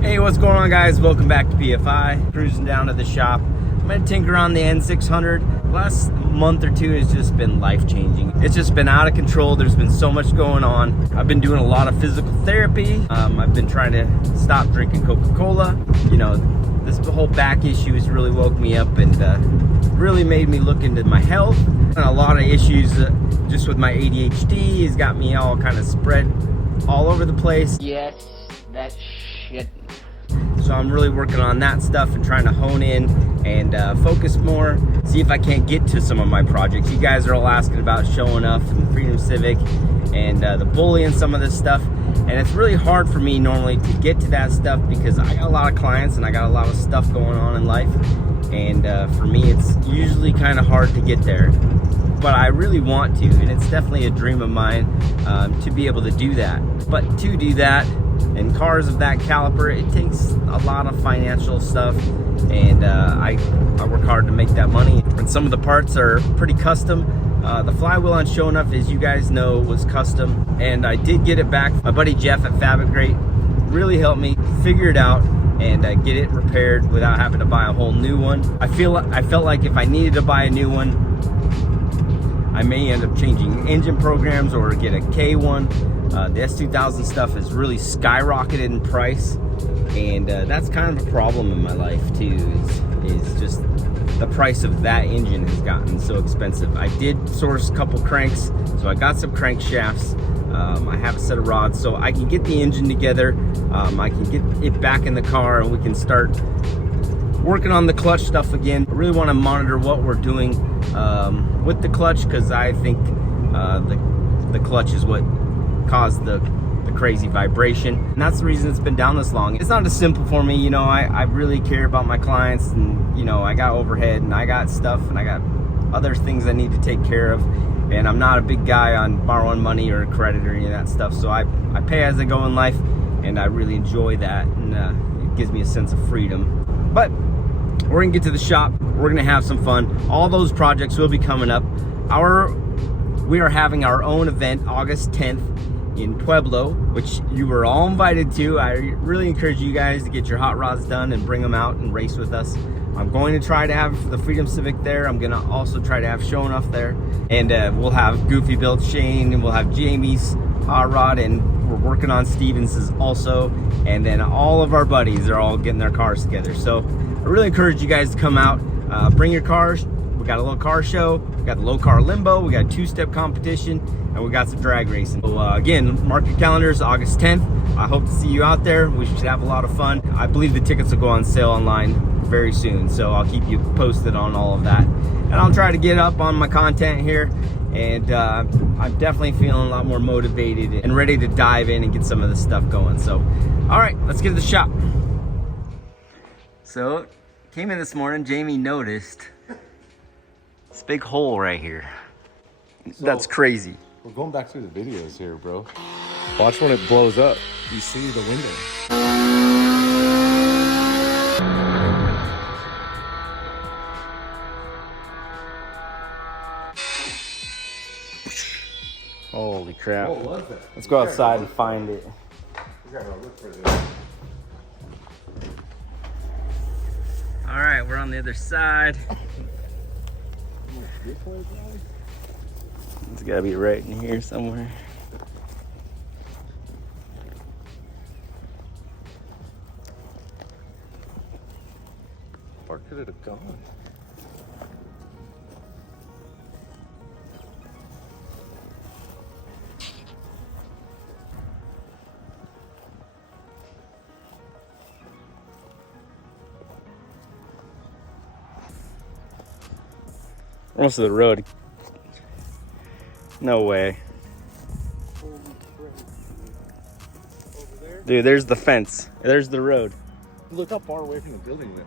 Hey, what's going on, guys? Welcome back to PFI. Cruising down to the shop. I'm gonna tinker on the N600. Last month or two has just been life-changing. It's just been out of control. There's been so much going on. I've been doing a lot of physical therapy. I've been trying to stop drinking Coca-Cola. You know, this whole back issue has really woke me up and really made me look into my health. And a lot of issues just with my ADHD has got me all kind of spread all over the place. Yes, that's shit. So I'm really working on that stuff and trying to hone in and focus more, see if I can't get to some of my projects. You guys are all asking about showing up and Freedom Civic and the bully and some of this stuff. And it's really hard for me normally to get to that stuff because I got a lot of clients and I got a lot of stuff going on in life. And for me, it's usually kind of hard to get there. But I really want to, and it's definitely a dream of mine to be able to do that. But to do that, in cars of that caliber, it takes a lot of financial stuff, and I work hard to make that money. And some of the parts are pretty custom. The flywheel on Show Enough, as you guys know, was custom, and I did get it back. My buddy Jeff at Fabric Great really helped me figure it out and get it repaired without having to buy a whole new one. I felt like if I needed to buy a new one, I may end up changing engine programs or get a K1. The S2000 stuff has really skyrocketed in price, and that's kind of a problem in my life too, is just the price of that engine has gotten so expensive. I did source a couple cranks, so I got some crankshafts. I have a set of rods, so I can get the engine together. I can get it back in the car, and we can start working on the clutch stuff again. I really want to monitor what we're doing with the clutch, because I think the clutch is what caused the crazy vibration, and that's the reason it's been down this long. It's not as simple for me, you know. I really care about my clients, and you know, I got overhead and I got stuff and I got other things I need to take care of, and I'm not a big guy on borrowing money or credit or any of that stuff, so I pay as I go in life, and I really enjoy that, and it gives me a sense of freedom. But we're gonna get to the shop, we're gonna have some fun. All those projects will be coming up. We are having our own event August 10th in Pueblo, which you were all invited to. I really encourage you guys to get your hot rods done and bring them out and race with us. I'm going to try to have the Freedom Civic there. I'm gonna also try to have Show Enough there, and we'll have Goofy Built Shane, and we'll have Jamie's hot rod, and we're working on Stevens's also, and then all of our buddies are all getting their cars together. So I really encourage you guys to come out, bring your cars. We got a little car show, we got the low car limbo, we got a two-step competition, and we got some drag racing. So again, mark your calendars, August 10th. I hope to see you out there. We should have a lot of fun. I believe the tickets will go on sale online very soon, so I'll keep you posted on all of that. And I'll try to get up on my content here, and I'm definitely feeling a lot more motivated and ready to dive in and get some of this stuff going. So, all right, let's get to the shop. So, came in this morning, Jamie noticed this big hole right here. So, that's crazy. We're going back through the videos here, bro. Watch when it blows up. You see the window. Holy crap. What was that? Let's go outside and find it. We gotta look for this. All right, we're on the other side. This way, bro? It's gotta be right in here somewhere. Where could it have gone? Almost to the road. No way. Over there? Dude, there's the fence. There's the road. Look how far away from the building we are.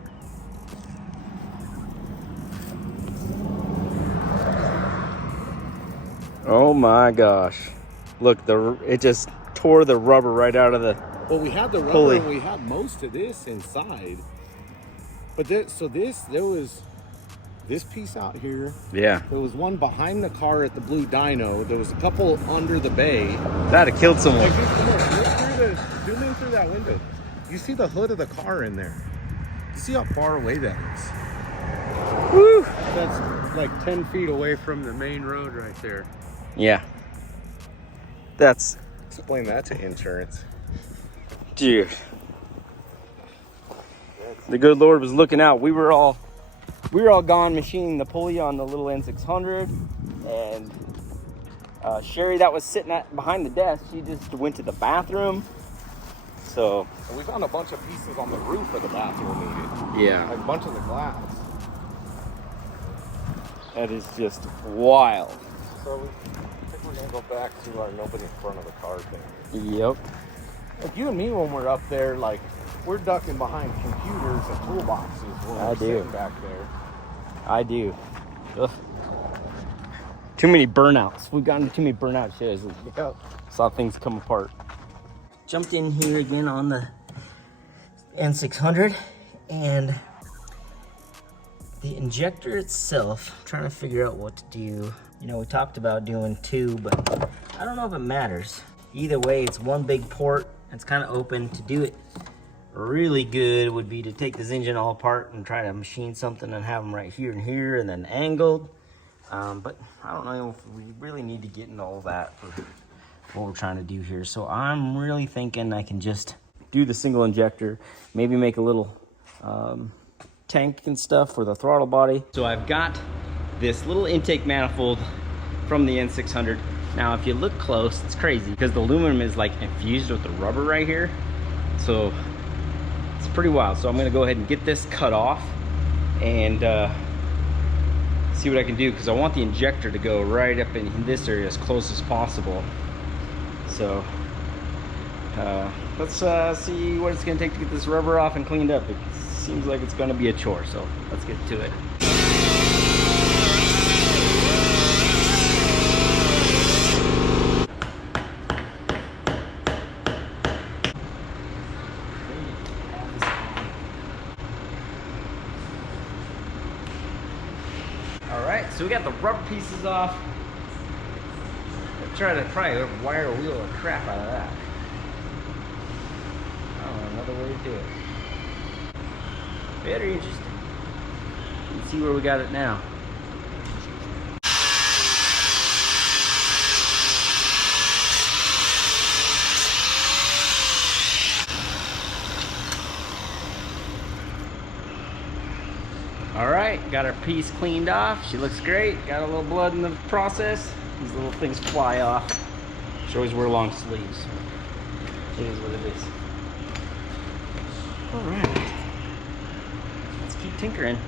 Oh my gosh. Look, it just tore the rubber right out of the Well, we had the rubber pulley. and we had most of this inside. But there was this piece out here. Yeah. There was one behind the car at the blue dyno. There was a couple under the bay. That'd have killed someone. Like, come on, look through zoom in through that window. You see the hood of the car in there. You see how far away that is? Woo! That's like 10 feet away from the main road right there. Yeah. That's... Explain that to insurance. Dude. The good Lord was looking out. We were all gone machining the pulley on the little N600, and Sherry, that was sitting behind the desk, she just went to the bathroom. So and we found a bunch of pieces on the roof of the bathroom needed. yeah, Like a bunch of the glass. that is just wild. So I think we're gonna go back to our nobody in front of the car thing. Yep. Like you and me, when we're up there, like we're ducking behind computers and toolboxes when we're sitting back there. I do. Ugh. Too many burnouts. We've gotten too many burnout shows. Yep. Saw things come apart. Jumped in here again on the N600, and the injector itself, I'm trying to figure out what to do. You know, we talked about doing two, but I don't know if it matters. Either way, it's one big port. It's kind of open. To do it really good would be to take this engine all apart and try to machine something and have them right here and here and then angled. But I don't know if we really need to get into all that for what we're trying to do here. So I'm really thinking I can just do the single injector, maybe make a little tank and stuff for the throttle body. So I've got this little intake manifold from the N600. Now, if you look close, it's crazy because the aluminum is like infused with the rubber right here. So it's pretty wild. So I'm gonna go ahead and get this cut off and see what I can do, because I want the injector to go right up in this area as close as possible. So let's see what it's gonna take to get this rubber off and cleaned up. It seems like it's gonna be a chore, so let's get to it. Alright, so we got the rubber pieces off. Let's try to probably wire a wheel the crap out of that. I don't know, another way to do it. Very interesting. Let's see where we got it now. All right, got our piece cleaned off. She looks great. Got a little blood in the process. These little things fly off. She always wear long sleeves. It is what it is. All right, let's keep tinkering.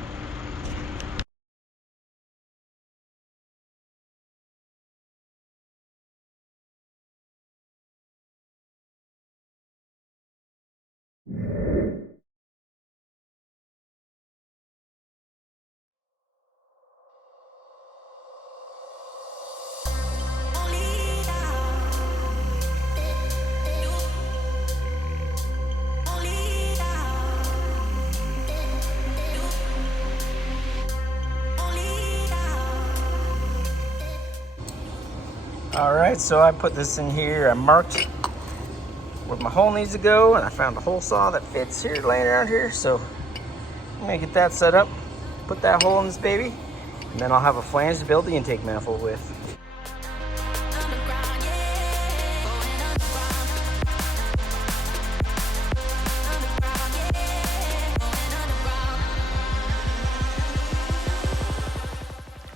All right, so I put this in here. I marked where my hole needs to go, and I found a hole saw that fits here, laying around here. So I'm gonna get that set up, put that hole in this baby, and then I'll have a flange to build the intake manifold with.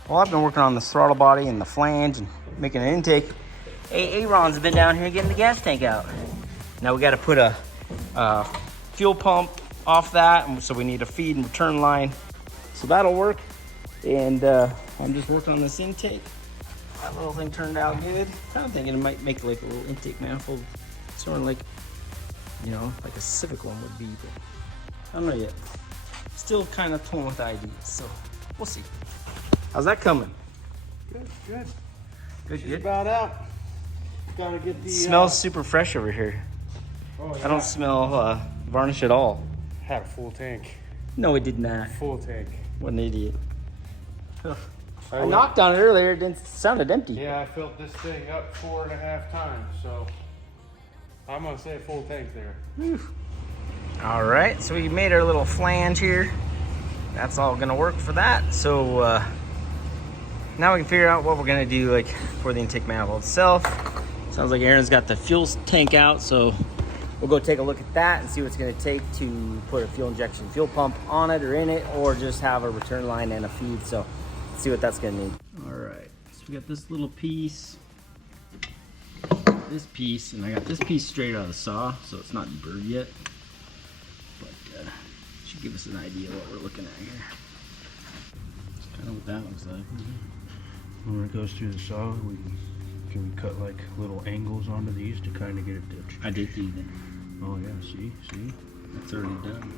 Well, I've been working on the throttle body and the flange and making an intake. Aaron's been down here getting the gas tank out. Now we got to put a fuel pump off that, and so we need a feed and return line. So that'll work. And I'm just working on this intake. That little thing turned out good. I'm thinking it might make like a little intake manifold, sort of like, you know, like a Civic one would be, but I don't know yet. Still kind of torn with ideas, so we'll see. How's that coming? Good, good. Good, She's good. about out. Gotta get the. Smells super fresh over here. Oh, yeah. I don't smell varnish at all. Had a full tank. No, it did not. Full tank. What an idiot. I knocked on it earlier. It sounded empty. Yeah, I filled this thing up 4.5 times, so I'm gonna say full tank there. Whew. All right, so we made our little flange here. That's all gonna work for that. So now we can figure out what we're gonna do like for the intake manifold itself. Sounds like Aaron's got the fuel tank out, so we'll go take a look at that and see what it's gonna take to put a fuel injection fuel pump on it or in it, or just have a return line and a feed. So let's see what that's gonna need. All right, so we got this little piece, this piece, and I got this piece straight out of the saw, so it's not burred yet. But should give us an idea what we're looking at here. That's kind of what that looks like. When it goes through the saw, can we cut like little angles onto these to kind of get it to... I did do that. Oh yeah, see? That's already done.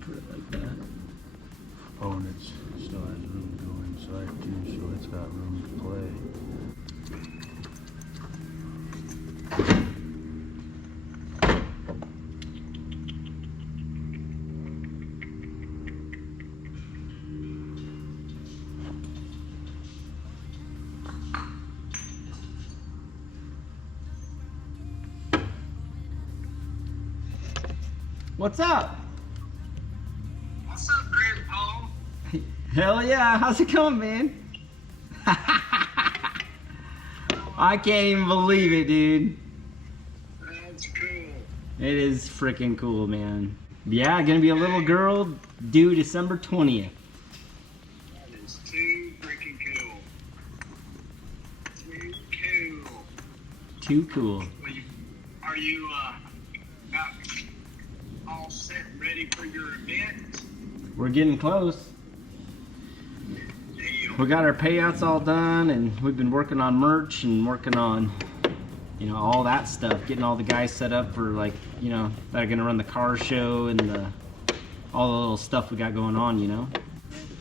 Put it like that. Oh, and it still has room to go inside too, so it's got room to play. What's up? What's up, Grandpa? Hell yeah, how's it going, man? I can't even believe it, dude. That's cool. It is freaking cool, man. Yeah, gonna be a little girl due December 20th. That is too freaking cool. Too cool. Too cool. Are you about all set and ready for your event? We're getting close. Deal. We got our payouts all done, and we've been working on merch and working on, you know, all that stuff, getting all the guys set up for, like, you know, that are gonna run the car show and all the little stuff we got going on, you know.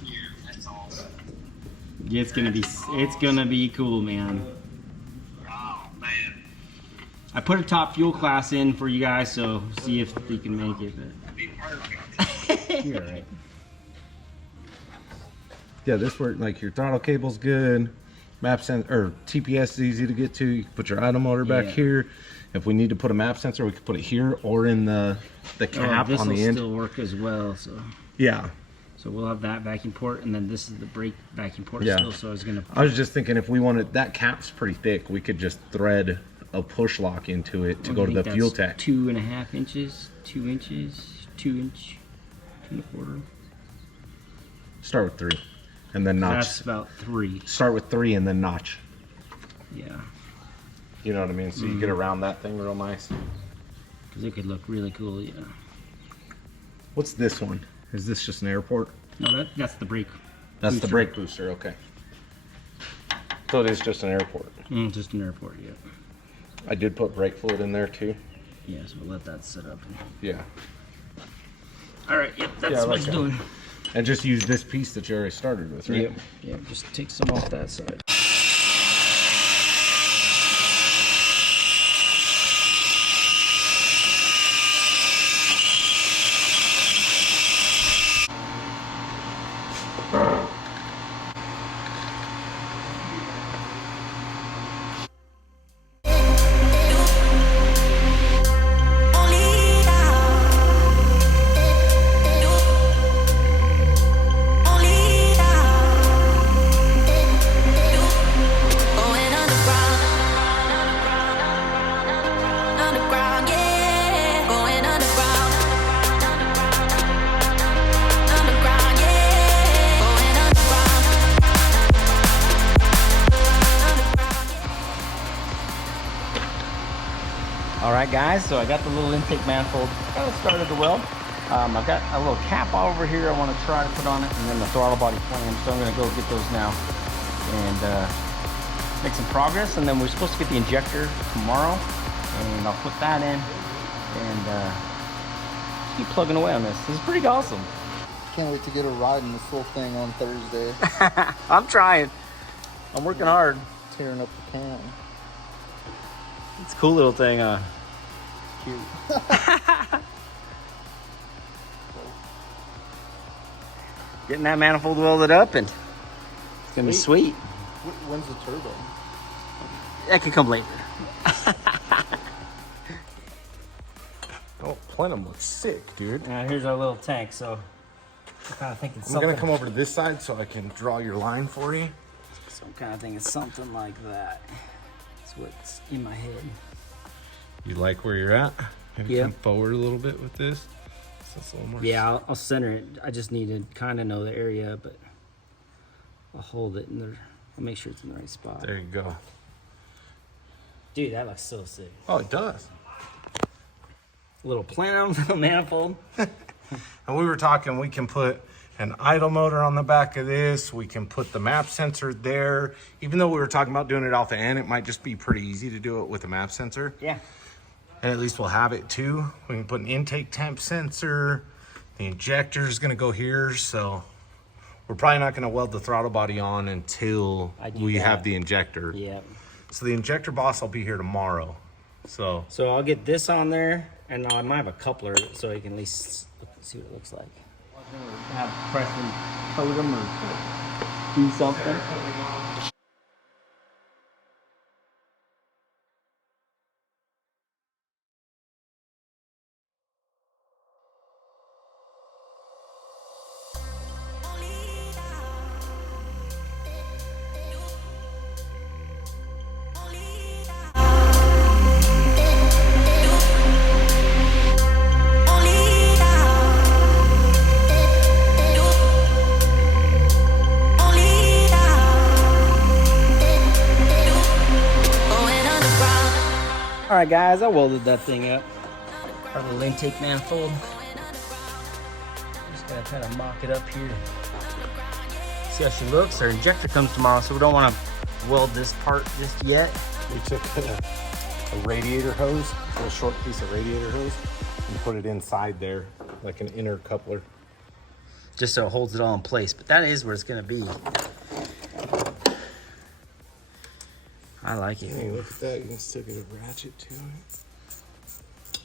Yeah, that's awesome. Yeah, it's gonna be cool, man. Oh, man. I put a top fuel class in for you guys, so see if you can make it. That'd be perfect. You're right. Yeah, this work, like your throttle cable's good. Map sensor or TPS is easy to get to. You can put your idle motor back Yeah. here. If we need to put a map sensor, we can put it here or in the cap this on will the end. still work as well, so Yeah. so we'll have that vacuum port, and then this is the brake vacuum port Yeah. still. So I was just thinking if we wanted, that cap's pretty thick, we could just thread a push lock into it to go to the fuel tank. 2.5 inches, 2 inches, 2 inch, 2.25. Start with 3 and then notch. That's about 3. Start with 3 and then notch. Yeah, You know what I mean? So you get around that thing real nice. because it could look really cool. Yeah. What's this one? Is this just an airport? No, that's the brake. That's the booster. brake booster, okay. So it is just an airport. Just an airport. Yeah. I did put brake fluid in there too. Yeah. So we'll let that set up. Yeah. All right. Yep. That's Yeah, I what like it's that. doing. And just use this piece that you already started with, right? Yep. Yeah. Just take some off that side. Alright guys, so I got the little intake manifold kind of started well. I've got a little cap over here I want to try to put on it, and then the throttle body flange, so I'm going to go get those now and make some progress. And then we're supposed to get the injector tomorrow, and I'll put that in and keep plugging away on this. This is pretty awesome. Can't wait to get a ride in this whole thing on Thursday. I'm trying. I'm working hard. Tearing up the can. It's a cool little thing, Cute. Getting that manifold welded up, and it's gonna be sweet. When's the turbo? That could come later. Oh, plenum looks sick, dude. Now here's our little tank, so I'm kind of thinking I'm something. gonna come over to this side so I can draw your line for you. So I'm kind of thinking something like that. That's what's in my head. You like where you're at? Maybe Yeah. come forward a little bit with this. So it's a little more. Yeah, I'll center it. I just need to kind of know the area, but I'll hold it and I'll make sure it's in the right spot. There you go. Dude, that looks so sick. Oh, it does. Little plenum, little manifold. And we were talking, we can put an idle motor on the back of this. We can put the map sensor there. Even though we were talking about doing it off the end, it might just be pretty easy to do it with a map sensor. Yeah. And at least we'll have it too. We can put an intake temp sensor. The injector is gonna go here. So we're probably not gonna weld the throttle body on until we have the injector. Yeah. So the injector boss will be here tomorrow. So So I'll get this on there, and I might have a coupler so you can at least see what it looks like. Have Preston code them or do something. All right, guys, I welded that thing up. Our little intake manifold. Just gotta kind of mock it up here. See how she looks. Our injector comes tomorrow, so we don't want to weld this part just yet. we took a radiator hose, a little short piece of radiator hose, and put it inside there, like an inner coupler. Just so it holds it all in place. But that is where it's gonna be. I like it. Hey, look at that. You can still get a ratchet to it.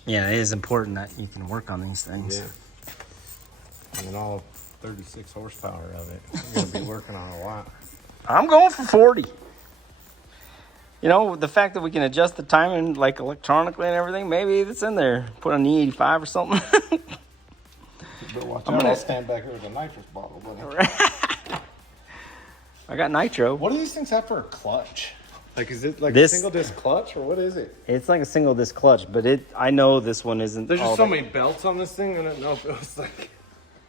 Yeah, it is important that you can work on these things. Yeah. And all 36 horsepower of it. You're going to be working on a lot. I'm going for 40. You know, the fact that we can adjust the timing like electronically and everything, maybe it's in there. Put on the 85 or something. But watch I'm out, gonna- I'll stand back here with a nitrous bottle. Buddy. I got nitro. What do these things have for a clutch? Like, is it like This- a single disc clutch, or what is it? It's like a single disc clutch, but I know this one isn't. There's all just so that- many belts on this thing. I don't know if it was like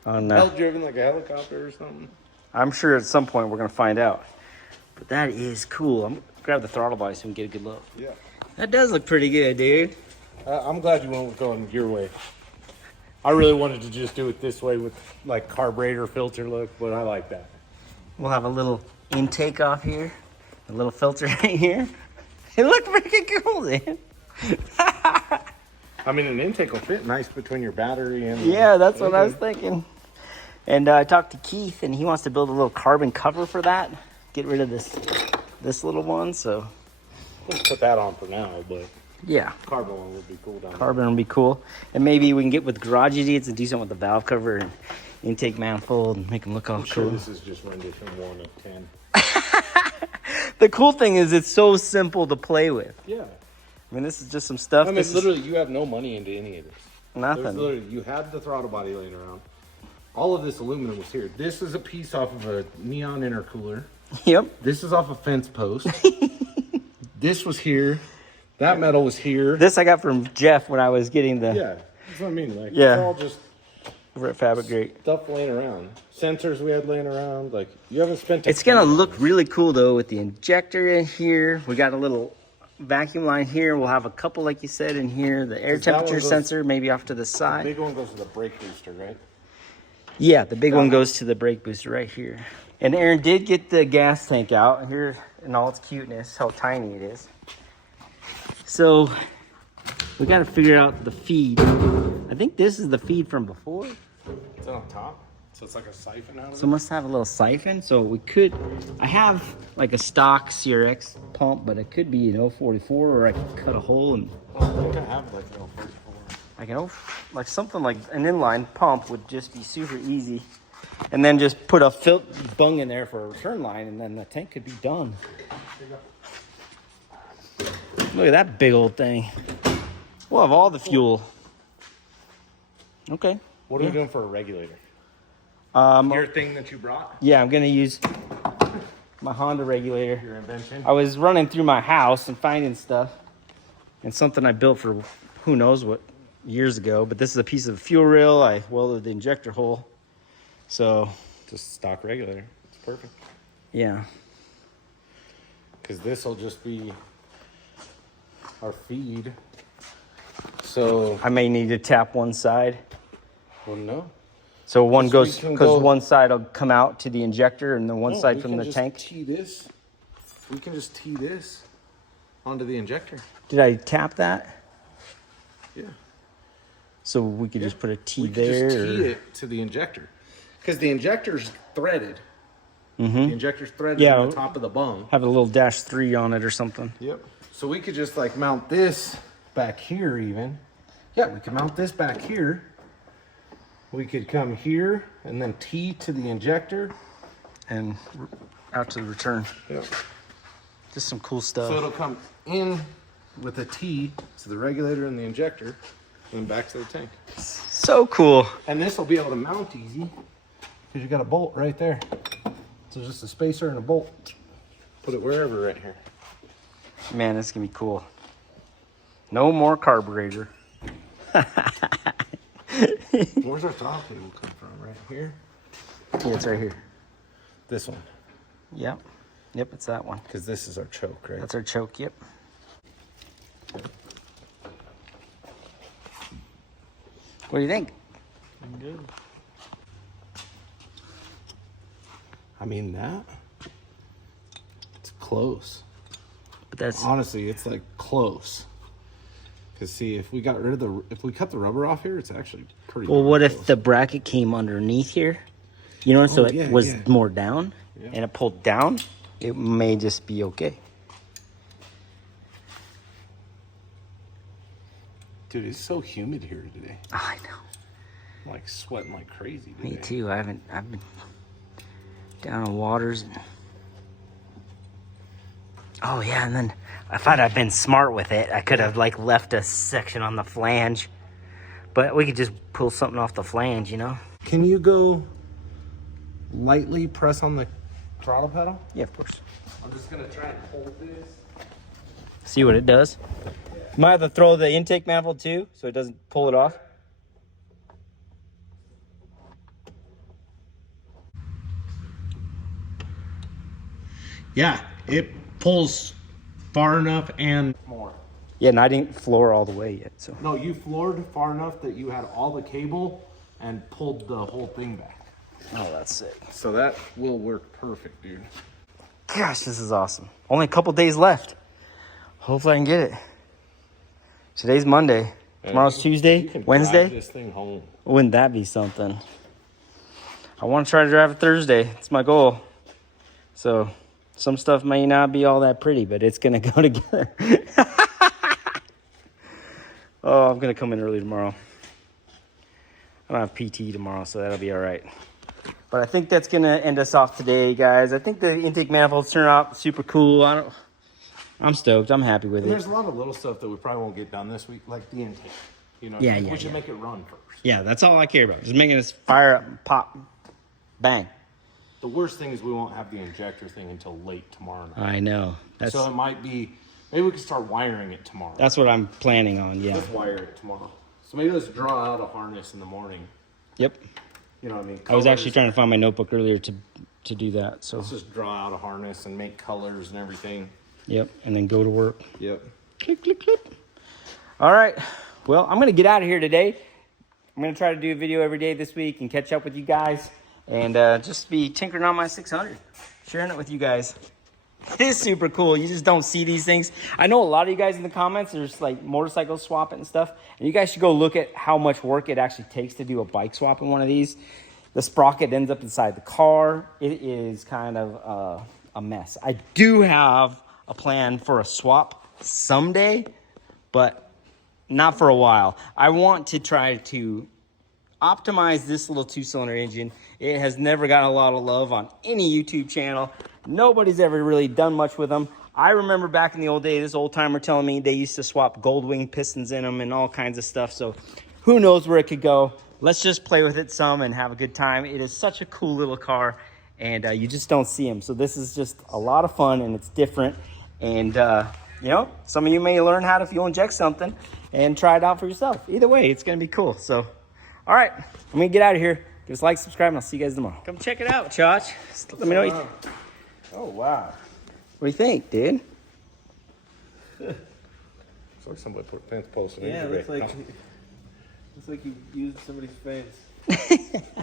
Oh, no. belt driven like a helicopter or something. I'm sure at some point we're gonna find out. But that is cool. I'm gonna grab the throttle body so we can get a good look. Yeah. That does look pretty good, dude. I'm glad you went with going your way. I really wanted to just do it this way with like carburetor filter look, but I like that. We'll have a little intake off here, a little filter right here. It looked freaking cool, dude. I mean, an intake will fit nice between your battery and... Yeah, that's what I was thinking. And I talked to Keith, and he wants to build a little carbon cover for that. Get rid of this little one, so... Let's put that on for now, but Yeah, carbon one would be cool down carbon would be cool. And maybe we can get with garage idiots and do something with the valve cover and intake manifold and make them look all I'm sure cool. this is just rendition 1 of 10. The cool thing is it's so simple to play with. Yeah. I mean, this is just some stuff. I mean, This is literally, you have no money into any of this. nothing. There's literally, you had the throttle body laying around. All of this aluminum was here. This is a piece off of a neon intercooler. Yep. This is off a fence post. This was here. That metal was here. This I got from Jeff when I was getting the Yeah, that's what I mean. Like, Yeah. it's all just over at Fabric Great. stuff laying around. Sensors we had laying around. Like, you haven't spent... It's gonna look really cool though with the injector in here. We got a little vacuum line here. We'll have a couple, like you said, in here. The air Because that one temperature goes- sensor maybe off to the The side. big one goes to the brake booster, right? Yeah, the big one goes to the brake booster right here. And Aaron did get the gas tank out here in all its cuteness, how tiny it is. So we got to figure out the feed. I think this is the feed from before. It's on top. So it's like a siphon out of So it must have a little siphon. So we could, I have like a stock CRX pump, but it could be an 044 or I could cut a hole and I think I have like an 044. like like something like an inline pump would just be super easy. And then just put a bung in there for a return line and then the tank could be done. Look at that big old thing. We'll have all the fuel. Okay. What are we doing for a regulator? Your thing that you brought? Yeah, I'm gonna use my Honda regulator. Your invention? I was running through my house and finding stuff, and something I built for who knows what years ago. But this is a piece of fuel rail. I welded the injector hole. So Just stock regulator. It's perfect. yeah. Because this will just be our feed. So, I may need to tap one side. well, no. So one So we goes, can because go- one side will come out to the injector and then one No, side we from can the just tank. Tee this. We can just tee this onto the injector. Did I tap that? Yeah. So we could just put a T We could there? just tee or- it to the injector. Because the injector's threaded. Mm-hmm. The injector's threaded Yeah. on the top of the bung. Have a little -3 on it or something. Yep. So we could just like mount this back here even. Yeah, we could mount this back here. We could come here and then tee to the injector. And out to the return. Yep. Just some cool stuff. So it'll come in with a T to the regulator and the injector, and then back to the tank. So cool. And this will be able to mount easy because you got a bolt right there. So just a spacer and a bolt. Put it wherever right here. Man, this is gonna be cool. No more carburetor. Where's our throttle cable come from? Right here? Yeah, it's right here. This one. Yep. Yep, it's that one. Because this is our choke, right? That's our choke, yep. What do you think? Good. I mean, that? It's close. But that's Honestly, it's like close. Because see, if we got rid of if we cut the rubber off here, it's actually pretty well. What if close. the bracket came underneath here? You know, so Oh, it yeah, was yeah. more down, Yeah. and it pulled down. It may just be okay. Dude, it's so humid here today. I know. I'm like sweating like crazy today. Me too. I've been down in waters. Oh yeah, and then I thought I'd been smart with it. I could have like left a section on the flange, but we could just pull something off the flange, you know? Can you go lightly press on the throttle pedal? Yeah, of course. I'm just gonna try and hold this. See what it does. Might have to throw the intake manifold too, so it doesn't pull it off. Yeah, it pulls far enough and more. Yeah, and I didn't floor all the way yet, so. No, you floored far enough that you had all the cable and pulled the whole thing back. Oh, that's sick. So that will work perfect, dude. Gosh, this is awesome. Only a couple days left. Hopefully I can get it. Today's Monday. Tomorrow's You Tuesday, can drive Wednesday. this thing home. Wouldn't that be something? I want to try to drive it Thursday. It's my goal. So some stuff may not be all that pretty, but it's going to go together. Oh, I'm going to come in early tomorrow. I don't have PT tomorrow, so that'll be all right. But I think that's going to end us off today, guys. I think the intake manifolds turn out super cool. I'm stoked. I'm happy with And there's it. a lot of little stuff that we probably won't get done this week, like the intake. You know, Yeah, we yeah, should yeah. make it run first. Yeah, that's all I care about. Just making this fire up and pop. Bang. The worst thing is we won't have the injector thing until late tomorrow night. I know. That's So it might be, maybe we can start wiring it tomorrow. that's what I'm planning on, yeah. Let's wire it tomorrow. So maybe let's draw out a harness in the morning. Yep. You know what I mean? I was actually Colors. trying to find my notebook earlier to do that. So, Let's just draw out a harness and make colors and everything. yep, and then go to work. Yep. Click, click, click. All right. Well, I'm going to get out of here today. I'm going to try to do a video every day this week and catch up with you guys and just be tinkering on my 600, sharing it with you guys. It is super cool. You just don't see these things. I know a lot of you guys in the comments, there's like motorcycle swapping and stuff. And you guys should go look at how much work it actually takes to do a bike swap in one of these. The sprocket ends up inside the car. It is kind of a mess. I do have a plan for a swap someday, but not for a while. I want to try to optimize this little 2-cylinder engine. It has never gotten a lot of love on any YouTube channel. Nobody's ever really done much with them. I remember back in the old day, this old timer telling me they used to swap gold wing pistons in them and all kinds of stuff. So who knows where it could go. let's just play with it some and have a good time. It is such a cool little car, and you just don't see them. So this is just a lot of fun, and it's different. And, you know, some of you may learn how to fuel inject something and try it out for yourself. Either way, it's going to be cool. So, all right, I'm going to get out of here. Give us a like, subscribe, and I'll see you guys tomorrow. Come check it out, Chach. Let me know what you think. Oh, wow. What do you think, dude? Looks like somebody put a fence post in Yeah, it. looks like you used somebody's fence. The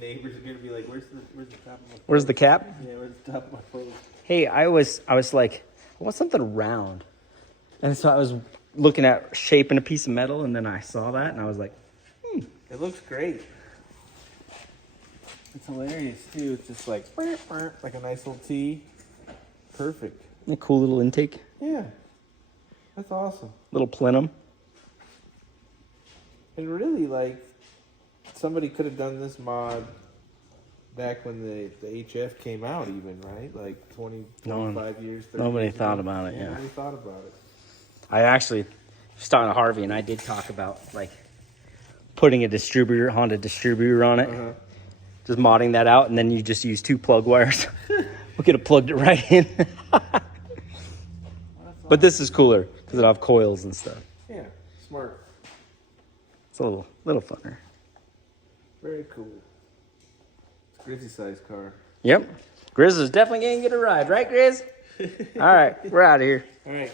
neighbors are gonna be like, "Where's the top of my?" Where's the cap? Yeah, where's the top of my post? Hey, I was like, I want something round. And so I was looking at shaping a piece of metal, and then I saw that, and I was like, It looks great. It's hilarious too. It's just like a nice little T. Perfect. a cool little intake. Yeah, that's awesome. Little plenum. And really, like, somebody could have done this mod back when the HF came out, even, right? Like 20, 25 years, 30 Nobody years thought ago. about it, yeah. Nobody thought about it. I actually was talking to Harvey, and I did talk about, like, putting a distributor, Honda distributor on it. Just modding that out, and then you just use 2 plug wires. We could have plugged it right in. But this is cooler, because it'll have coils and stuff. Yeah, smart. It's a little funner. Very cool. It's a Grizzly-sized car. Yep. Grizz is definitely going to get a ride. Right, Grizz? All right. We're out of here. All right.